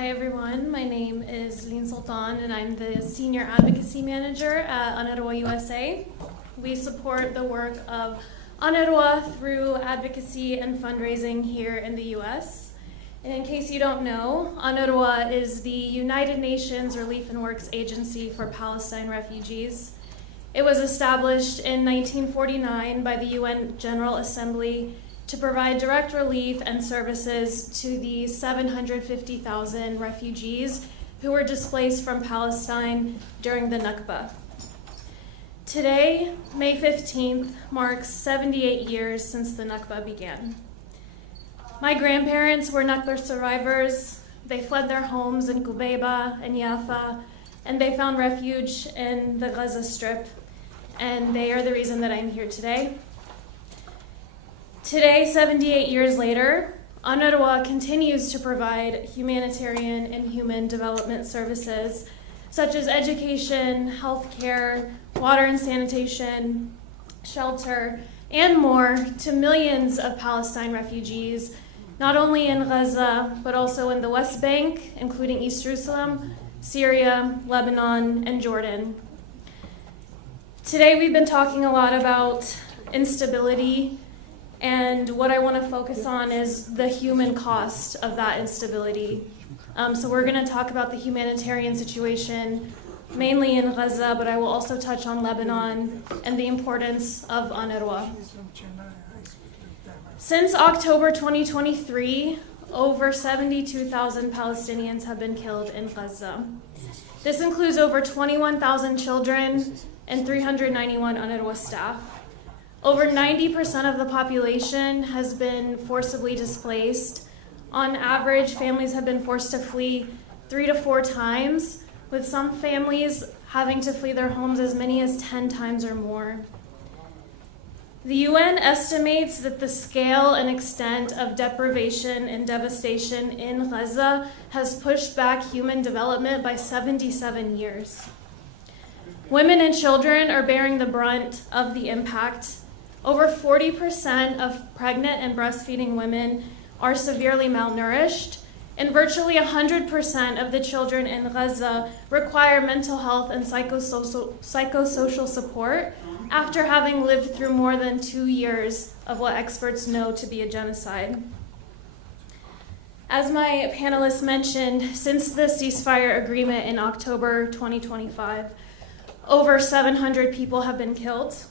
Hi everyone, my name is Lein Soltan and I'm the Senior Advocacy Manager at UNRWA USA. We support the work of UNRWA through advocacy and fundraising here in the US. And in case you don't know, UNRWA is the United Nations Relief and Works Agency for Palestine refugees. It was established in 1949 by the UN General Assembly to provide direct relief and services to the 750,000 refugees who were displaced from Palestine during the Nakba. Today, May 15th, marks 78 years since the Nakba began. My grandparents were Nakba survivors. They fled their homes in Qubeiba and Yafa, and they found refuge in the Gaza Strip, and they are the reason that I'm here today. Today, 78 years later, UNRWA continues to provide humanitarian and human development services such as education, healthcare, water and sanitation, shelter, and more to millions of Palestine refugees, not only in Gaza, but also in the West Bank, including East Jerusalem, Syria, Lebanon, and Jordan. Today, we've been talking a lot about instability, and what I want to focus on is the human cost of that instability. So we're going to talk about the humanitarian situation, mainly in Gaza, but I will also touch on Lebanon and the importance of UNRWA. Since October 2023, over 72,000 Palestinians have been killed in Gaza. This includes over 21,000 children and 391 UNRWA staff. Over 90% of the population has been forcibly displaced. On average, families have been forced to flee 3 to 4 times, with some families having to flee their homes as many as 10 times or more. The UN estimates that the scale and extent of deprivation and devastation in Gaza has pushed back human development by 77 years. Women and children are bearing the brunt of the impact. Over 40% of pregnant and breastfeeding women are severely malnourished, and virtually 100% of the children in Gaza require mental health and psychosocial support after having lived through more than 2 years of what experts know to be a genocide. As my panelists mentioned, since the ceasefire agreement in October 2025, over 700 people have been killed.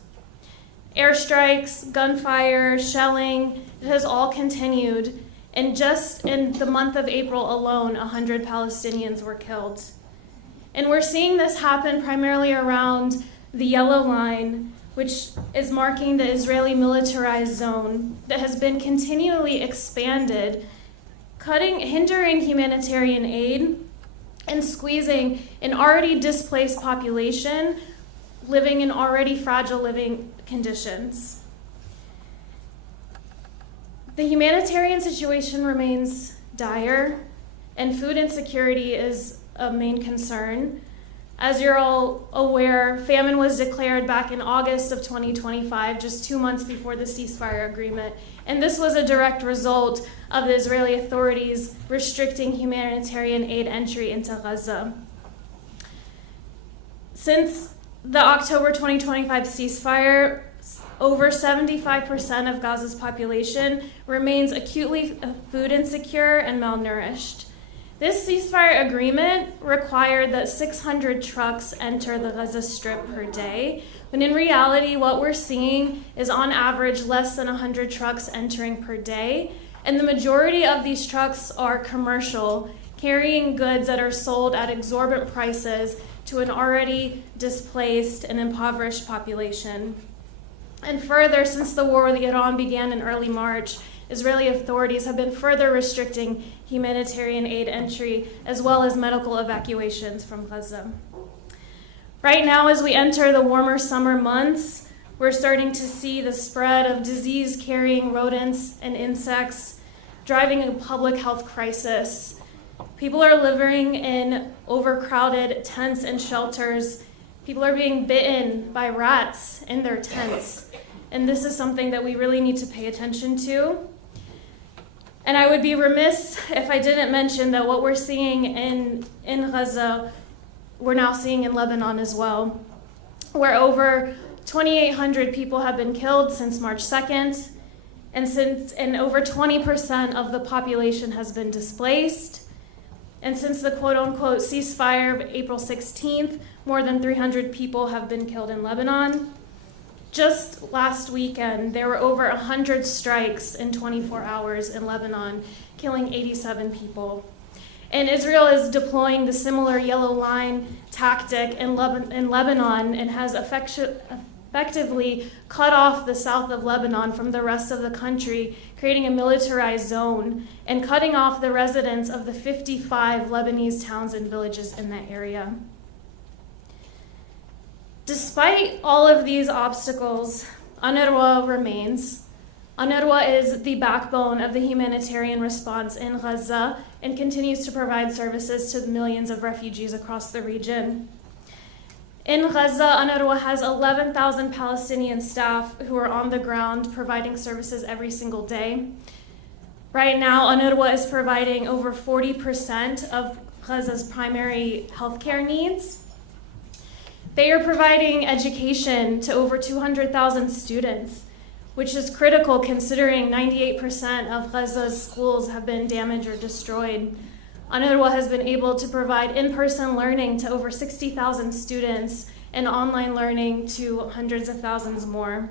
Airstrikes, gunfire, shelling, it has all continued. And just in the month of April alone, 100 Palestinians were killed. And we're seeing this happen primarily around the yellow line, which is marking the Israeli militarized zone that has been continually expanded, hindering humanitarian aid and squeezing an already displaced population living in already fragile living conditions. The humanitarian situation remains dire, and food insecurity is a main concern. As you're all aware, famine was declared back in August of 2025, just 2 months before the ceasefire agreement, and this was a direct result of the Israeli authorities restricting humanitarian aid entry into Gaza. Since the October 2025 ceasefire, over 75% of Gaza's population remains acutely food insecure and malnourished. This ceasefire agreement required that 600 trucks enter the Gaza Strip per day, when in reality, what we're seeing is on average less than 100 trucks entering per day, and the majority of these trucks are commercial, carrying goods that are sold at exorbitant prices to an already displaced and impoverished population. And further, since the war with Iran began in early March, Israeli authorities have been further restricting humanitarian aid entry as well as medical evacuations from Gaza. Right now, as we enter the warmer summer months, we're starting to see the spread of disease-carrying rodents and insects, driving a public health crisis. People are living in overcrowded tents and shelters. People are being bitten by rats in their tents. And this is something that we really need to pay attention to. And I would be remiss if I didn't mention that what we're seeing in Gaza, we're now seeing in Lebanon as well, where over 2,800 people have been killed since March 2nd, and over 20% of the population has been displaced. And since the quote-unquote ceasefire of April 16th, more than 300 people have been killed in Lebanon. Just last weekend, there were over 100 strikes in 24 hours in Lebanon, killing 87 people. And Israel is deploying the similar yellow line tactic in Lebanon and has effectively cut off the south of Lebanon from the rest of the country, creating a militarized zone and cutting off the residents of the 55 Lebanese towns and villages in that area. Despite all of these obstacles, UNRWA remains. UNRWA is the backbone of the humanitarian response in Gaza and continues to provide services to the millions of refugees across the region. In Gaza, UNRWA has 11,000 Palestinian staff who are on the ground providing services every single day. Right now, UNRWA is providing over 40% of Gaza's primary healthcare needs. They are providing education to over 200,000 students, which is critical considering 98% of Gaza's schools have been damaged or destroyed. UNRWA has been able to provide in-person learning to over 60,000 students and online learning to hundreds of thousands more.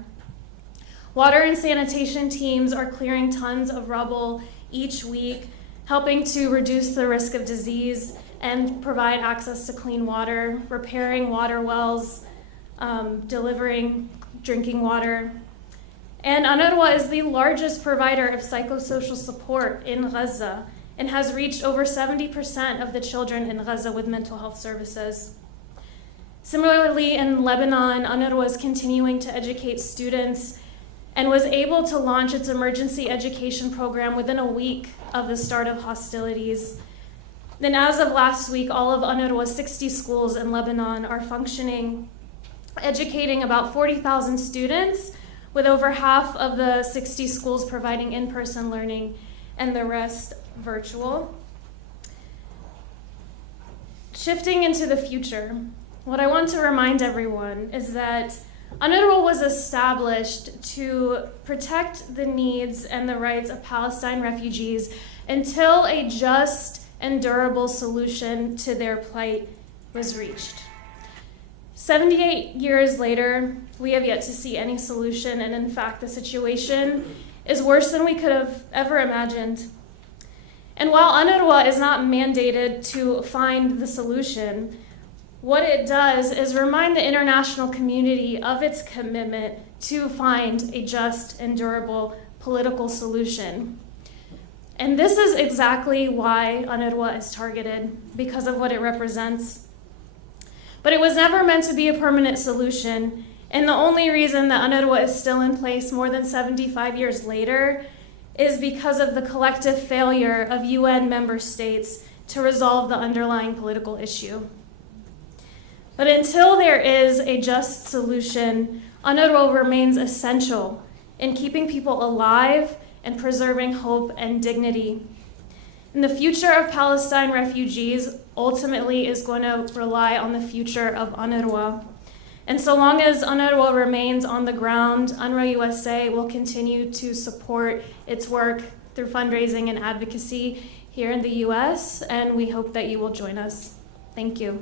Water and sanitation teams are clearing tons of rubble each week, helping to reduce the risk of disease and provide access to clean water, repairing water wells, delivering drinking water. And UNRWA is the largest provider of psychosocial support in Gaza and has reached over 70% of the children in Gaza with mental health services. Similarly, in Lebanon, UNRWA is continuing to educate students and was able to launch its emergency education program within a week of the start of hostilities. Then as of last week, all of UNRWA's 60 schools in Lebanon are functioning, educating about 40,000 students, with over half of the 60 schools providing in-person learning and the rest virtual. Shifting into the future, what I want to remind everyone is that UNRWA was established to protect the needs and the rights of Palestine refugees until a just and durable solution to their plight was reached. 78 years later, we have yet to see any solution, and in fact, the situation is worse than we could have ever imagined. And while UNRWA is not mandated to find the solution, what it does is remind the international community of its commitment to find a just and durable political solution. And this is exactly why UNRWA is targeted, because of what it represents. But it was never meant to be a permanent solution, and the only reason that UNRWA is still in place more than 75 years later is because of the collective failure of UN member states to resolve the underlying political issue. But until there is a just solution, UNRWA remains essential in keeping people alive and preserving hope and dignity. And the future of Palestine refugees ultimately is going to rely on the future of UNRWA. And so long as UNRWA remains on the ground, UNRWA USA will continue to support its work through fundraising and advocacy here in the US, and we hope that you will join us. Thank you.